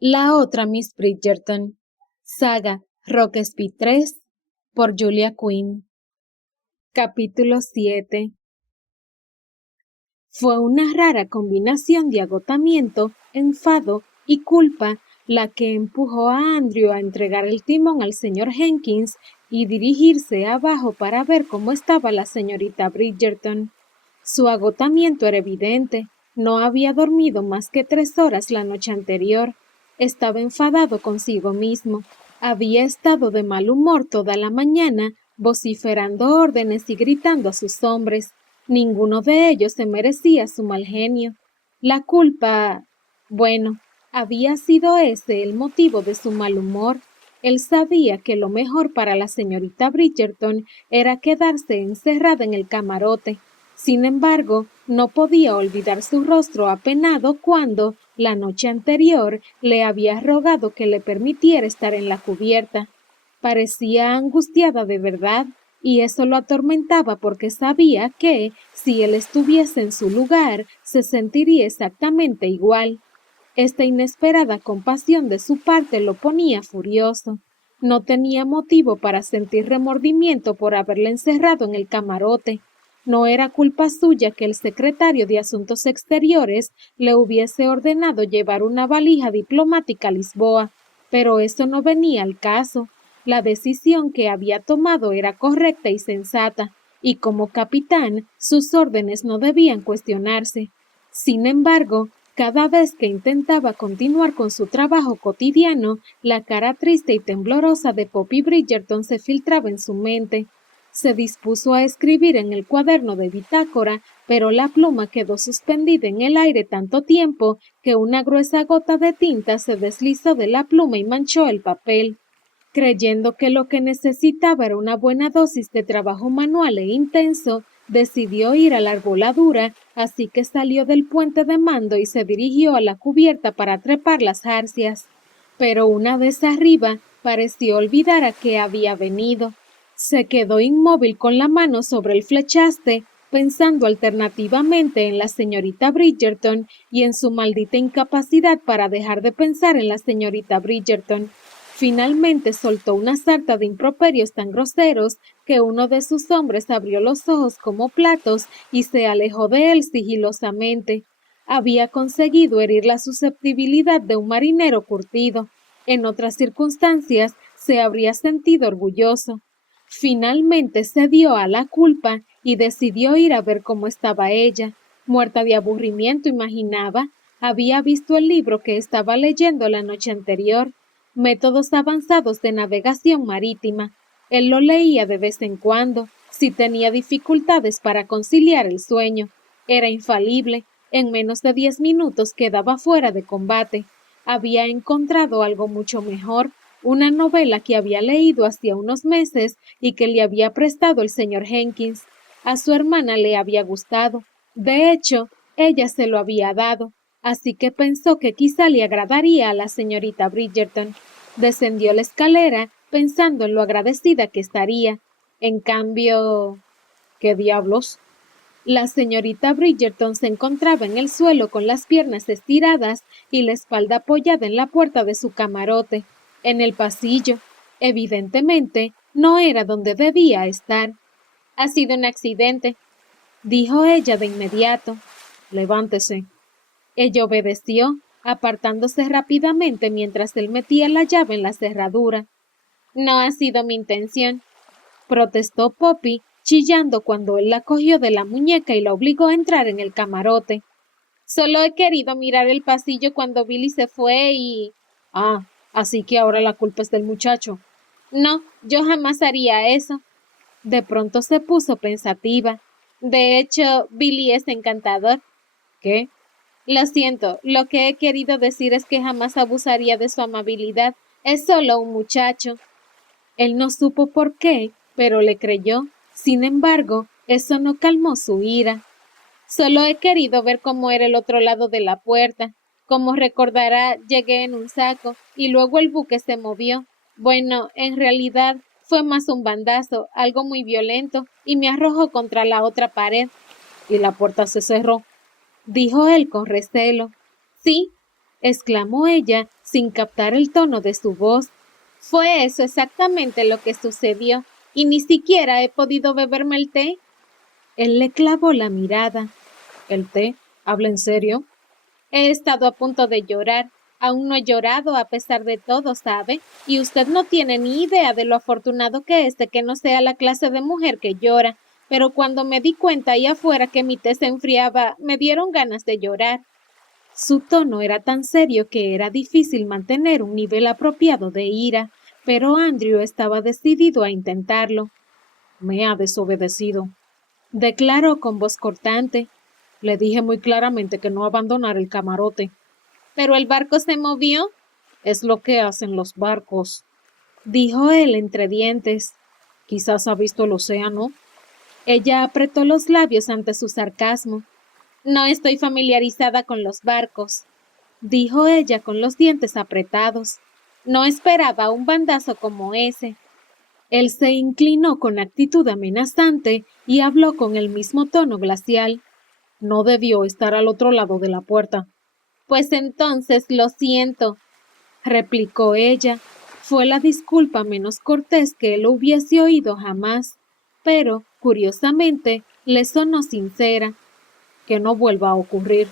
La otra Miss Bridgerton. Saga Rockesby 3 por Julia Quinn. Capítulo 7. Fue una rara combinación de agotamiento, enfado y culpa la que empujó a Andrew a entregar el timón al señor Jenkins y dirigirse abajo para ver cómo estaba la señorita Bridgerton. Su agotamiento era evidente. No había dormido más que 3 horas la noche anterior. Estaba enfadado consigo mismo. Había estado de mal humor toda la mañana, vociferando órdenes y gritando a sus hombres. Ninguno de ellos se merecía su mal genio. La culpa... Bueno, había sido ese el motivo de su mal humor. Él sabía que lo mejor para la señorita Bridgerton era quedarse encerrada en el camarote. Sin embargo, no podía olvidar su rostro apenado cuando, la noche anterior, le había rogado que le permitiera estar en la cubierta. Parecía angustiada de verdad, y eso lo atormentaba porque sabía que, si él estuviese en su lugar, se sentiría exactamente igual. Esta inesperada compasión de su parte lo ponía furioso. No tenía motivo para sentir remordimiento por haberla encerrado en el camarote. No era culpa suya que el secretario de Asuntos Exteriores le hubiese ordenado llevar una valija diplomática a Lisboa, pero eso no venía al caso. La decisión que había tomado era correcta y sensata, y como capitán, sus órdenes no debían cuestionarse. Sin embargo, cada vez que intentaba continuar con su trabajo cotidiano, la cara triste y temblorosa de Poppy Bridgerton se filtraba en su mente. Se dispuso a escribir en el cuaderno de bitácora, pero la pluma quedó suspendida en el aire tanto tiempo que una gruesa gota de tinta se deslizó de la pluma y manchó el papel. Creyendo que lo que necesitaba era una buena dosis de trabajo manual e intenso, decidió ir a la arboladura, así que salió del puente de mando y se dirigió a la cubierta para trepar las jarcias. Pero una vez arriba, pareció olvidar a qué había venido. Se quedó inmóvil con la mano sobre el flechaste, pensando alternativamente en la señorita Bridgerton y en su maldita incapacidad para dejar de pensar en la señorita Bridgerton. Finalmente soltó una sarta de improperios tan groseros que uno de sus hombres abrió los ojos como platos y se alejó de él sigilosamente. Había conseguido herir la susceptibilidad de un marinero curtido. En otras circunstancias se habría sentido orgulloso. Finalmente cedió a la culpa y decidió ir a ver cómo estaba ella. Muerta de aburrimiento, imaginaba. Había visto el libro que estaba leyendo la noche anterior. Métodos avanzados de navegación marítima. Él lo leía de vez en cuando, si tenía dificultades para conciliar el sueño. Era infalible. En menos de 10 minutos quedaba fuera de combate. Había encontrado algo mucho mejor, una novela que había leído hacía unos meses y que le había prestado el señor Jenkins. A su hermana le había gustado. De hecho, ella se lo había dado, así que pensó que quizá le agradaría a la señorita Bridgerton. Descendió la escalera pensando en lo agradecida que estaría. En cambio... ¿Qué diablos? La señorita Bridgerton se encontraba en el suelo con las piernas estiradas y la espalda apoyada en la puerta de su camarote, en el pasillo. Evidentemente, no era donde debía estar. Ha sido un accidente, dijo ella de inmediato. Levántese. Ella obedeció, apartándose rápidamente mientras él metía la llave en la cerradura. No ha sido mi intención, protestó Poppy, chillando cuando él la cogió de la muñeca y la obligó a entrar en el camarote. Solo he querido mirar el pasillo cuando Billy se fue y... Ah, así que ahora la culpa es del muchacho. No, yo jamás haría eso. De pronto se puso pensativa. De hecho, Billy es encantador. ¿Qué? Lo siento, lo que he querido decir es que jamás abusaría de su amabilidad. Es solo un muchacho. Él no supo por qué, pero le creyó. Sin embargo, eso no calmó su ira. Solo he querido ver cómo era el otro lado de la puerta. Como recordará, llegué en un saco y luego el buque se movió. Bueno, en realidad fue más un bandazo, algo muy violento, y me arrojó contra la otra pared. Y la puerta se cerró, dijo él con recelo. Sí, exclamó ella sin captar el tono de su voz. Fue eso exactamente lo que sucedió, y ni siquiera he podido beberme el té. Él le clavó la mirada. ¿El té? ¿Habla en serio? He estado a punto de llorar. Aún no he llorado a pesar de todo, ¿sabe? Y usted no tiene ni idea de lo afortunado que es de que no sea la clase de mujer que llora. Pero cuando me di cuenta ahí afuera que mi té se enfriaba, me dieron ganas de llorar. Su tono era tan serio que era difícil mantener un nivel apropiado de ira, pero Andrew estaba decidido a intentarlo. Me ha desobedecido, declaró con voz cortante. Le dije muy claramente que no abandonara el camarote. ¿Pero el barco se movió? Es lo que hacen los barcos, dijo él entre dientes. Quizás ha visto el océano. Ella apretó los labios ante su sarcasmo. No estoy familiarizada con los barcos, dijo ella con los dientes apretados. No esperaba un bandazo como ese. Él se inclinó con actitud amenazante y habló con el mismo tono glacial. No debió estar al otro lado de la puerta. Pues entonces lo siento, replicó ella. Fue la disculpa menos cortés que él hubiese oído jamás, pero, curiosamente, le sonó sincera. Que no vuelva a ocurrir,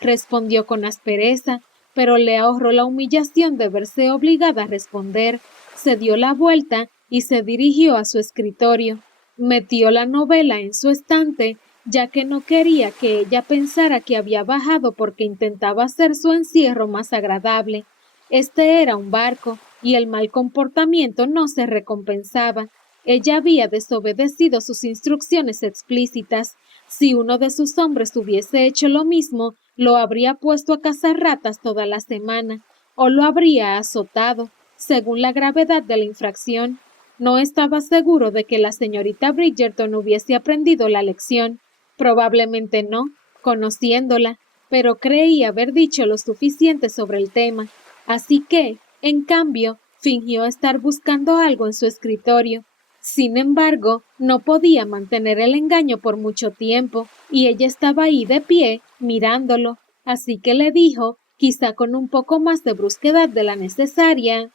respondió con aspereza, pero le ahorró la humillación de verse obligada a responder. Se dio la vuelta y se dirigió a su escritorio. Metió la novela en su estante, ya que no quería que ella pensara que había bajado porque intentaba hacer su encierro más agradable. Este era un barco, y el mal comportamiento no se recompensaba. Ella había desobedecido sus instrucciones explícitas. Si uno de sus hombres hubiese hecho lo mismo, lo habría puesto a cazar ratas toda la semana, o lo habría azotado, según la gravedad de la infracción. No estaba seguro de que la señorita Bridgerton hubiese aprendido la lección. Probablemente no, conociéndola, pero creía haber dicho lo suficiente sobre el tema. Así que, en cambio, fingió estar buscando algo en su escritorio. Sin embargo, no podía mantener el engaño por mucho tiempo, y ella estaba ahí de pie, mirándolo, así que le dijo, quizá con un poco más de brusquedad de la necesaria,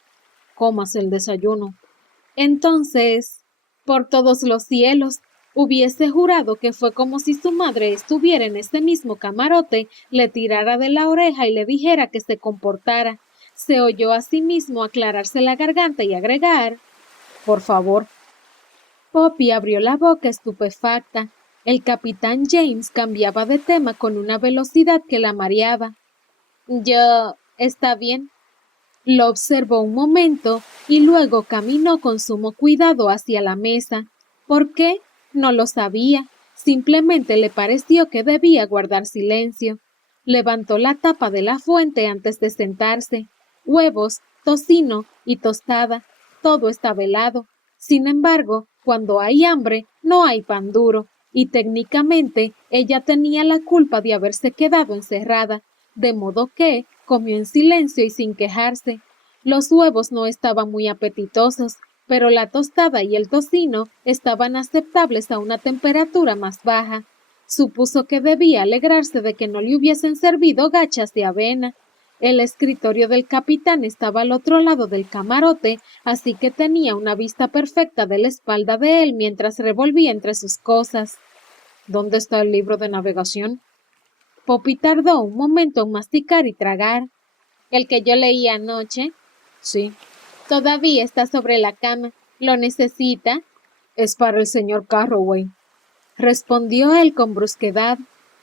cómase el desayuno. Entonces, por todos los cielos, hubiese jurado que fue como si su madre estuviera en ese mismo camarote, le tirara de la oreja y le dijera que se comportara. Se oyó a sí mismo aclararse la garganta y agregar, por favor. Poppy abrió la boca estupefacta. El capitán James cambiaba de tema con una velocidad que la mareaba. Está bien. Lo observó un momento y luego caminó con sumo cuidado hacia la mesa. ¿Por qué? No lo sabía. Simplemente le pareció que debía guardar silencio. Levantó la tapa de la fuente antes de sentarse. Huevos, tocino y tostada. Todo estaba helado. Sin embargo, cuando hay hambre, no hay pan duro, y técnicamente ella tenía la culpa de haberse quedado encerrada, de modo que comió en silencio y sin quejarse. Los huevos no estaban muy apetitosos, pero la tostada y el tocino estaban aceptables a una temperatura más baja. Supuso que debía alegrarse de que no le hubiesen servido gachas de avena. El escritorio del capitán estaba al otro lado del camarote, así que tenía una vista perfecta de la espalda de él mientras revolvía entre sus cosas. ¿Dónde está el libro de navegación? Poppy tardó un momento en masticar y tragar. ¿El que yo leí anoche? Sí. Todavía está sobre la cama. ¿Lo necesita? Es para el señor Carroway, respondió él con brusquedad,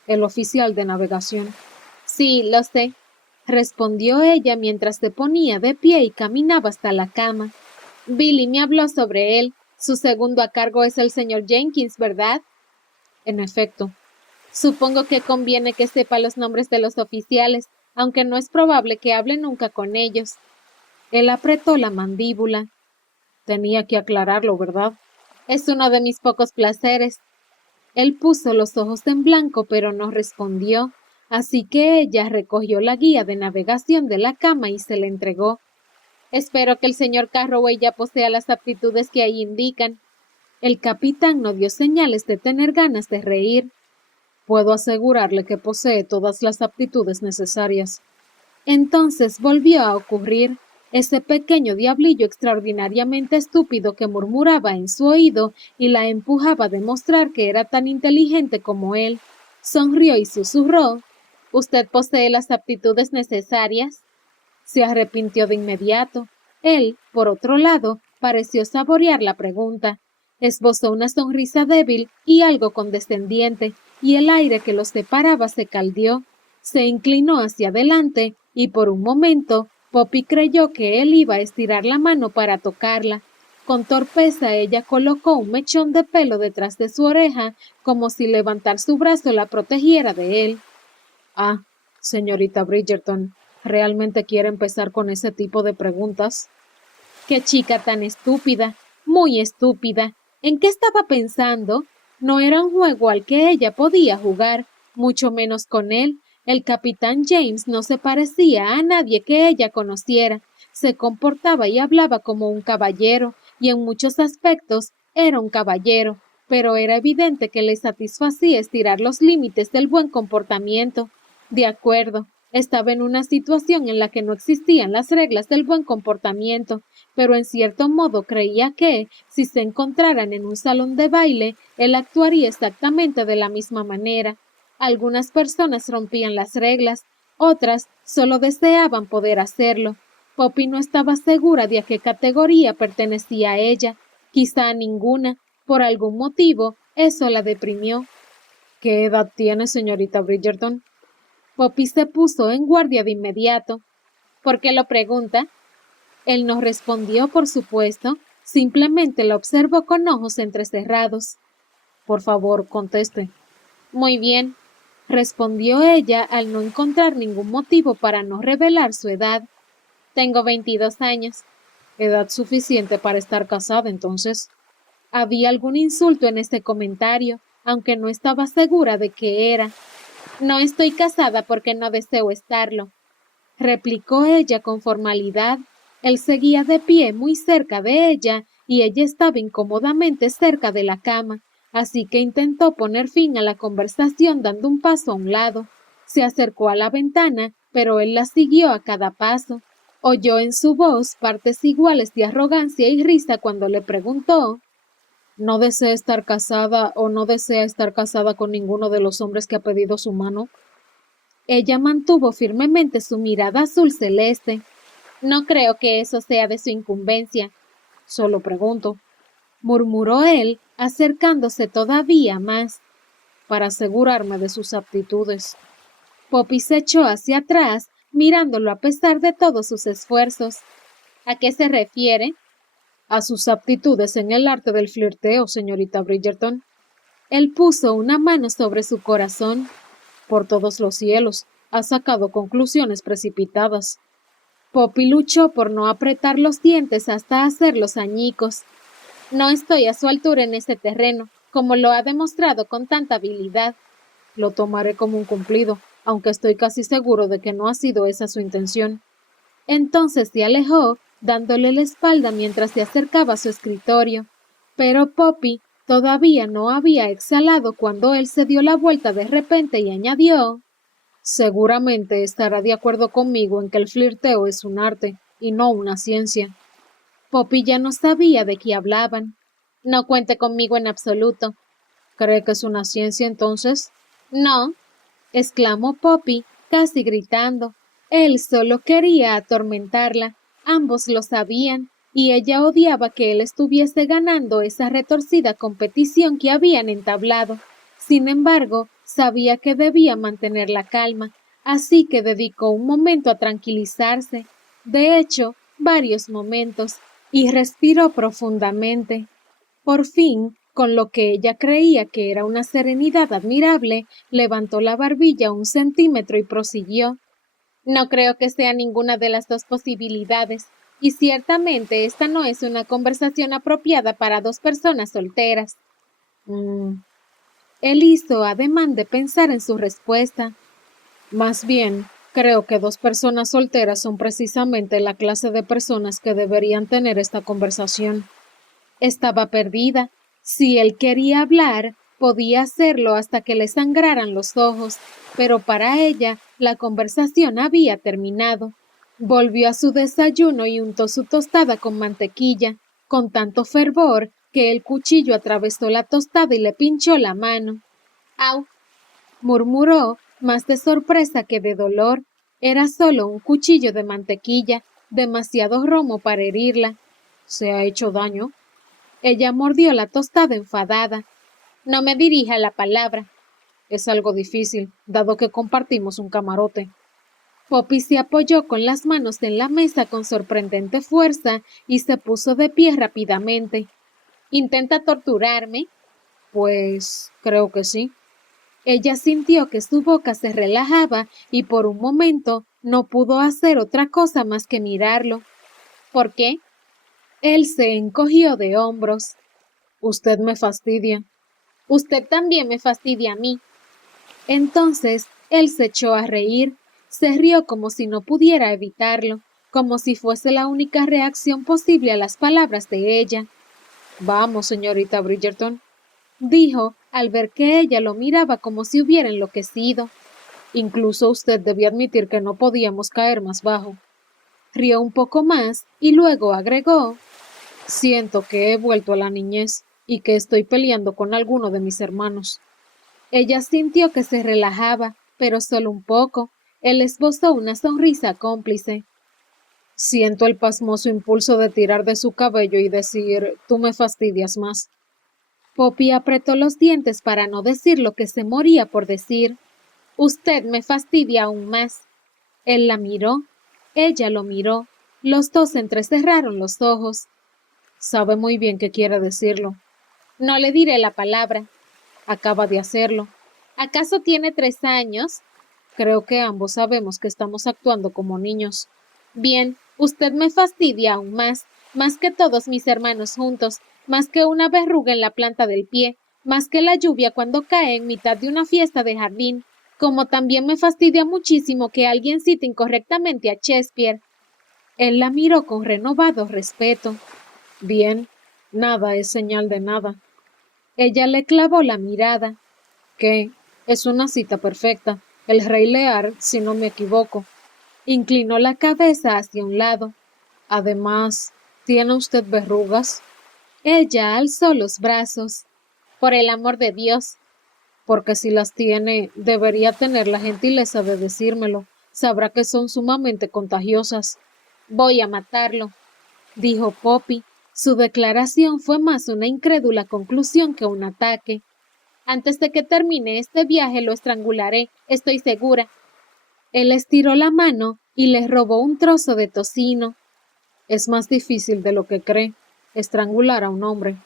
el oficial de navegación. Sí, lo sé, respondió ella mientras se ponía de pie y caminaba hasta la cama. Billy me habló sobre él. Su segundo a cargo es el señor Jenkins, ¿verdad? En efecto. Supongo que conviene que sepa los nombres de los oficiales, aunque no es probable que hable nunca con ellos. Él apretó la mandíbula. Tenía que aclararlo, ¿verdad? Es uno de mis pocos placeres. Él puso los ojos en blanco, pero no respondió, así que ella recogió la guía de navegación de la cama y se la entregó. Espero que el señor Carroway ya posea las aptitudes que ahí indican. El capitán no dio señales de tener ganas de reír. Puedo asegurarle que posee todas las aptitudes necesarias. Entonces volvió a ocurrir ese pequeño diablillo extraordinariamente estúpido que murmuraba en su oído y la empujaba a demostrar que era tan inteligente como él. Sonrió y susurró: «¿Usted posee las aptitudes necesarias?». Se arrepintió de inmediato. Él, por otro lado, pareció saborear la pregunta. Esbozó una sonrisa débil y algo condescendiente, y el aire que los separaba se caldeó. Se inclinó hacia adelante y por un momento Poppy creyó que él iba a estirar la mano para tocarla. Con torpeza ella colocó un mechón de pelo detrás de su oreja, como si levantar su brazo la protegiera de él. «Ah, señorita Bridgerton, ¿realmente quiere empezar con ese tipo de preguntas?». «Qué chica tan estúpida, muy estúpida. ¿En qué estaba pensando? No era un juego al que ella podía jugar, mucho menos con él. El capitán James no se parecía a nadie que ella conociera. Se comportaba y hablaba como un caballero, y en muchos aspectos era un caballero, pero era evidente que le satisfacía estirar los límites del buen comportamiento. De acuerdo, estaba en una situación en la que no existían las reglas del buen comportamiento, pero en cierto modo creía que, si se encontraran en un salón de baile, él actuaría exactamente de la misma manera. Algunas personas rompían las reglas, otras solo deseaban poder hacerlo. Poppy no estaba segura de a qué categoría pertenecía ella, quizá a ninguna. Por algún motivo, eso la deprimió. «¿Qué edad tiene, señorita Bridgerton?». Poppy se puso en guardia de inmediato. «¿Por qué lo pregunta?». Él no respondió, por supuesto, simplemente la observó con ojos entrecerrados. «Por favor, conteste». «Muy bien», respondió ella al no encontrar ningún motivo para no revelar su edad. «Tengo 22 años». «Edad suficiente para estar casada, entonces». Había algún insulto en ese comentario, aunque no estaba segura de qué era. «No estoy casada porque no deseo estarlo», replicó ella con formalidad. Él seguía de pie muy cerca de ella y ella estaba incómodamente cerca de la cama, así que intentó poner fin a la conversación dando un paso a un lado. Se acercó a la ventana, pero él la siguió a cada paso. Oyó en su voz partes iguales de arrogancia y risa cuando le preguntó: «¿No desea estar casada o no desea estar casada con ninguno de los hombres que ha pedido su mano?». Ella mantuvo firmemente su mirada azul celeste. «No creo que eso sea de su incumbencia». «Solo pregunto», murmuró él, acercándose todavía más, «para asegurarme de sus aptitudes». Poppy se echó hacia atrás, mirándolo a pesar de todos sus esfuerzos. «¿A qué se refiere?». «A sus aptitudes en el arte del flirteo, señorita Bridgerton». Él puso una mano sobre su corazón. «Por todos los cielos, ha sacado conclusiones precipitadas». Poppy luchó por no apretar los dientes hasta hacerlos añicos. «No estoy a su altura en ese terreno, como lo ha demostrado con tanta habilidad». «Lo tomaré como un cumplido, aunque estoy casi seguro de que no ha sido esa su intención». Entonces se alejó, dándole la espalda mientras se acercaba a su escritorio. Pero Poppy todavía no había exhalado cuando él se dio la vuelta de repente y añadió: «Seguramente estará de acuerdo conmigo en que el flirteo es un arte y no una ciencia». Poppy ya no sabía de qué hablaban. «No cuente conmigo en absoluto». «¿Cree que es una ciencia entonces?». «No», exclamó Poppy, casi gritando. Él solo quería atormentarla. Ambos lo sabían, y ella odiaba que él estuviese ganando esa retorcida competición que habían entablado. Sin embargo, sabía que debía mantener la calma, así que dedicó un momento a tranquilizarse. De hecho, varios momentos, y respiró profundamente. Por fin, con lo que ella creía que era una serenidad admirable, levantó la barbilla 1 centímetro y prosiguió: «No creo que sea ninguna de las dos posibilidades, y ciertamente esta no es una conversación apropiada para dos personas solteras». Él hizo ademán de pensar en su respuesta. «Más bien, creo que dos personas solteras son precisamente la clase de personas que deberían tener esta conversación». Estaba perdida. Si él quería hablar, Podía hacerlo hasta que le sangraran los ojos, pero para ella la conversación había terminado. Volvió a su desayuno y untó su tostada con mantequilla, con tanto fervor que el cuchillo atravesó la tostada y le pinchó la mano. ¡Au! Murmuró, más de sorpresa que de dolor. Era solo un cuchillo de mantequilla, demasiado romo para herirla. ¿Se ha hecho daño? Ella mordió la tostada enfadada. No me dirija la palabra. Es algo difícil, dado que compartimos un camarote. Poppy se apoyó con las manos en la mesa con sorprendente fuerza y se puso de pie rápidamente. ¿Intenta torturarme? Pues creo que sí. Ella sintió que su boca se relajaba y por un momento no pudo hacer otra cosa más que mirarlo. ¿Por qué? Él se encogió de hombros. Usted me fastidia. Usted también me fastidia a mí. Entonces él se echó a reír. Se rió como si no pudiera evitarlo, como si fuese la única reacción posible a las palabras de ella. Vamos, señorita Bridgerton, dijo al ver que ella lo miraba como si hubiera enloquecido. Incluso usted debía admitir que no podíamos caer más bajo. Rió un poco más y luego agregó: siento que he vuelto a la niñez y que estoy peleando con alguno de mis hermanos. Ella sintió que se relajaba, pero solo un poco. Él esbozó una sonrisa cómplice. Siento el pasmoso impulso de tirar de su cabello y decir: tú me fastidias más. Poppy apretó los dientes para no decir lo que se moría por decir. Usted me fastidia aún más. Él la miró. Ella lo miró. Los dos entrecerraron los ojos. Sabe muy bien qué quiere decirlo. No le diré la palabra. Acaba de hacerlo. ¿Acaso tiene 3 años? Creo que ambos sabemos que estamos actuando como niños. Bien, usted me fastidia aún más que todos mis hermanos juntos, más que una verruga en la planta del pie, más que la lluvia cuando cae en mitad de una fiesta de jardín, como también me fastidia muchísimo que alguien cite incorrectamente a Shakespeare. Él la miró con renovado respeto. Bien, nada es señal de nada. Ella le clavó la mirada. ¿Qué? Es una cita perfecta. El rey Lear, si no me equivoco. Inclinó la cabeza hacia un lado. Además, ¿tiene usted verrugas? Ella alzó los brazos. Por el amor de Dios. Porque si las tiene, debería tener la gentileza de decírmelo. Sabrá que son sumamente contagiosas. Voy a matarlo, dijo Poppy. Su declaración fue más una incrédula conclusión que un ataque. Antes de que termine este viaje lo estrangularé, estoy segura. Él estiró la mano y le robó un trozo de tocino. Es más difícil de lo que cree, estrangular a un hombre.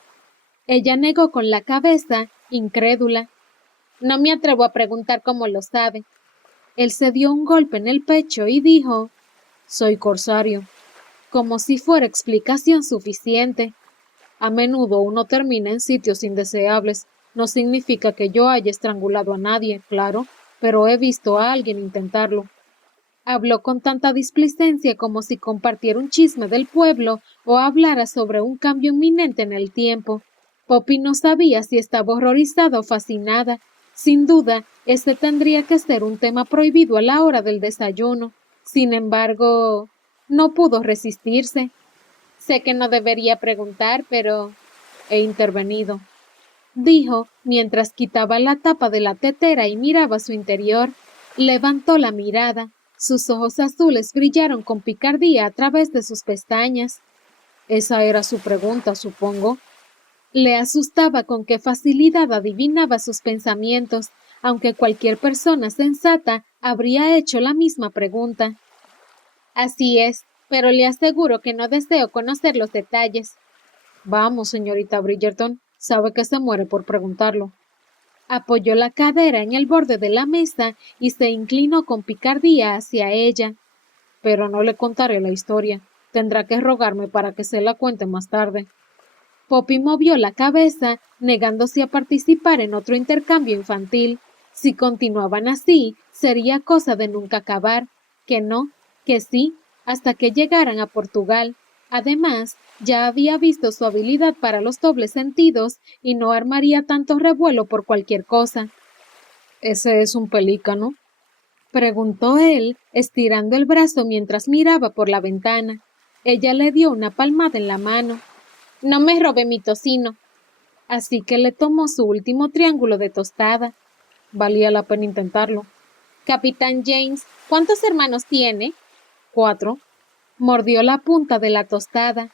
Ella negó con la cabeza, incrédula. No me atrevo a preguntar cómo lo sabe. Él se dio un golpe en el pecho y dijo: soy corsario, como si fuera explicación suficiente. A menudo uno termina en sitios indeseables. No significa que yo haya estrangulado a nadie, claro, pero he visto a alguien intentarlo. Habló con tanta displicencia como si compartiera un chisme del pueblo o hablara sobre un cambio inminente en el tiempo. Poppy no sabía si estaba horrorizada o fascinada. Sin duda, este tendría que ser un tema prohibido a la hora del desayuno. Sin embargo, no pudo resistirse. Sé que no debería preguntar, pero he intervenido, dijo mientras quitaba la tapa de la tetera y miraba su interior. Levantó la mirada. Sus ojos azules brillaron con picardía a través de sus pestañas. Esa era su pregunta, supongo. Le asustaba con qué facilidad adivinaba sus pensamientos, aunque cualquier persona sensata habría hecho la misma pregunta. Así es, pero le aseguro que no deseo conocer los detalles. Vamos, señorita Bridgerton, sabe que se muere por preguntarlo. Apoyó la cadera en el borde de la mesa y se inclinó con picardía hacia ella. Pero no le contaré la historia. Tendrá que rogarme para que se la cuente más tarde. Poppy movió la cabeza, negándose a participar en otro intercambio infantil. Si continuaban así, sería cosa de nunca acabar. Que no, que sí, hasta que llegaran a Portugal. Además, ya había visto su habilidad para los dobles sentidos y no armaría tanto revuelo por cualquier cosa. ¿Ese es un pelícano? Preguntó él, estirando el brazo mientras miraba por la ventana. Ella le dio una palmada en la mano. No me robe mi tocino. Así que le tomó su último triángulo de tostada. Valía la pena intentarlo. Capitán James, ¿cuántos hermanos tiene? 4. Mordió la punta de la tostada.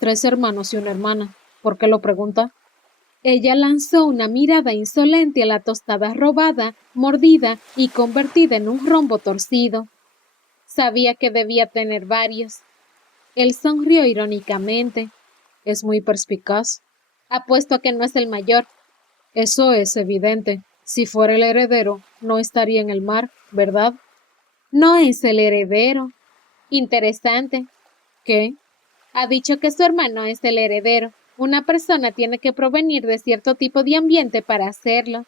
3 hermanos y una hermana. ¿Por qué lo pregunta? Ella lanzó una mirada insolente a la tostada robada, mordida y convertida en un rombo torcido. Sabía que debía tener varios. Él sonrió irónicamente. Es muy perspicaz. Apuesto a que no es el mayor. Eso es evidente. Si fuera el heredero, no estaría en el mar, ¿verdad? No es el heredero. Interesante. ¿Qué? Ha dicho que su hermano es el heredero. Una persona tiene que provenir de cierto tipo de ambiente para hacerlo.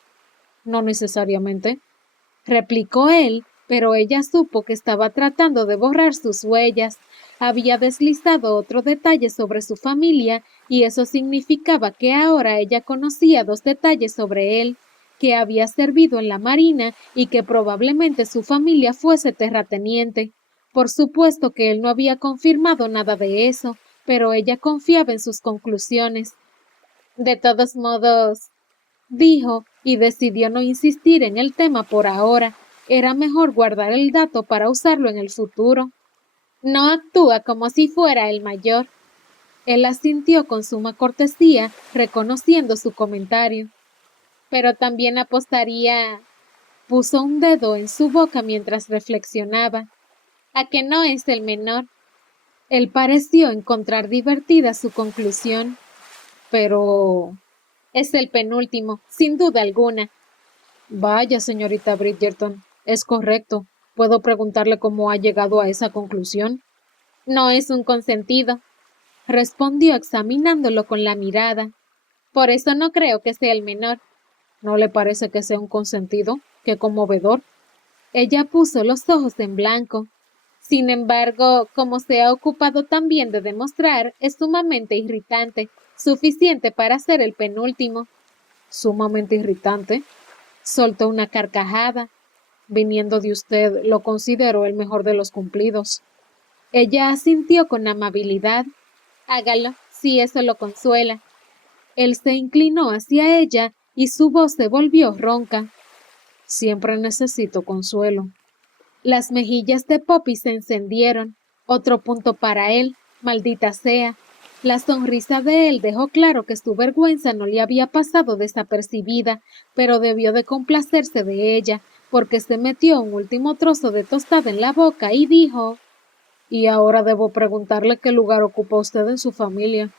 No necesariamente, replicó él, pero ella supo que estaba tratando de borrar sus huellas. Había deslizado otro detalle sobre su familia y eso significaba que ahora ella conocía 2 detalles sobre él, que había servido en la marina y que probablemente su familia fuese terrateniente. Por supuesto que él no había confirmado nada de eso, pero ella confiaba en sus conclusiones. De todos modos, dijo, y decidió no insistir en el tema por ahora. Era mejor guardar el dato para usarlo en el futuro. No actúa como si fuera el mayor. Él asintió con suma cortesía, reconociendo su comentario. Pero también apostaría. Puso un dedo en su boca mientras reflexionaba. A que no es el menor. Él pareció encontrar divertida su conclusión. pero... Es el penúltimo, sin duda alguna. Vaya, señorita Bridgerton, es correcto. ¿Puedo preguntarle cómo ha llegado a esa conclusión? No es un consentido, respondió examinándolo con la mirada. Por eso no creo que sea el menor. ¿No le parece que sea un consentido? ¡Qué conmovedor! Ella puso los ojos en blanco. Sin embargo, como se ha ocupado también de demostrar, es sumamente irritante, suficiente para ser el penúltimo. ¿Sumamente irritante? Soltó una carcajada. Viniendo de usted, lo considero el mejor de los cumplidos. Ella asintió con amabilidad. Hágalo, si eso lo consuela. Él se inclinó hacia ella y su voz se volvió ronca. Siempre necesito consuelo. Las mejillas de Poppy se encendieron. Otro punto para él, maldita sea. La sonrisa de él dejó claro que su vergüenza no le había pasado desapercibida, pero debió de complacerse de ella, porque se metió un último trozo de tostada en la boca y dijo: Y ahora debo preguntarle qué lugar ocupa usted en su familia.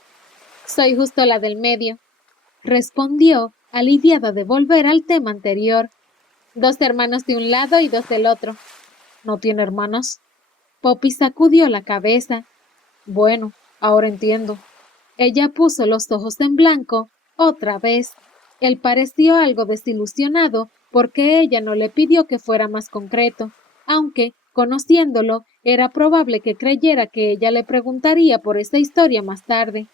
Soy justo la del medio, respondió, aliviada de volver al tema anterior. 2 hermanos de un lado y 2 del otro. ¿No tiene hermanas? Poppy sacudió la cabeza. Bueno, ahora entiendo. Ella puso los ojos en blanco, otra vez. Él pareció algo desilusionado porque ella no le pidió que fuera más concreto, aunque, conociéndolo, era probable que creyera que ella le preguntaría por esta historia más tarde.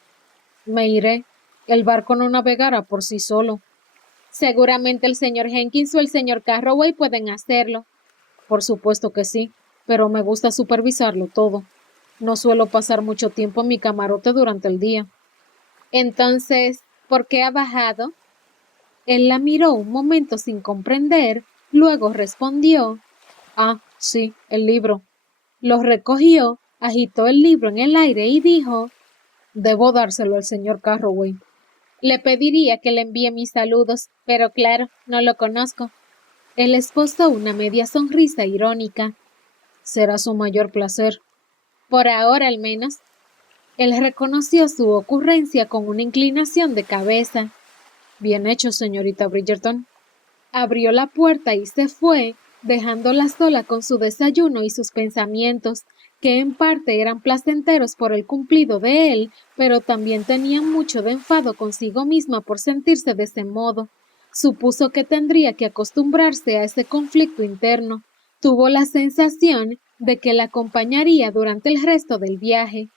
Me iré. El barco no navegará por sí solo. Seguramente el señor Jenkins o el señor Carroway pueden hacerlo. Por supuesto que sí, pero me gusta supervisarlo todo. No suelo pasar mucho tiempo en mi camarote durante el día. Entonces, ¿por qué ha bajado? Él la miró un momento sin comprender, luego respondió: Ah, sí, el libro. Lo recogió, agitó el libro en el aire y dijo: Debo dárselo al señor Carroway. Le pediría que le envíe mis saludos, pero claro, no lo conozco. Él esbozó una media sonrisa irónica. Será su mayor placer. Por ahora al menos. Él reconoció su ocurrencia con una inclinación de cabeza. Bien hecho, señorita Bridgerton. Abrió la puerta y se fue, dejándola sola con su desayuno y sus pensamientos, que en parte eran placenteros por el cumplido de él, pero también tenían mucho de enfado consigo misma por sentirse de ese modo. Supuso que tendría que acostumbrarse a ese conflicto interno. Tuvo la sensación de que la acompañaría durante el resto del viaje.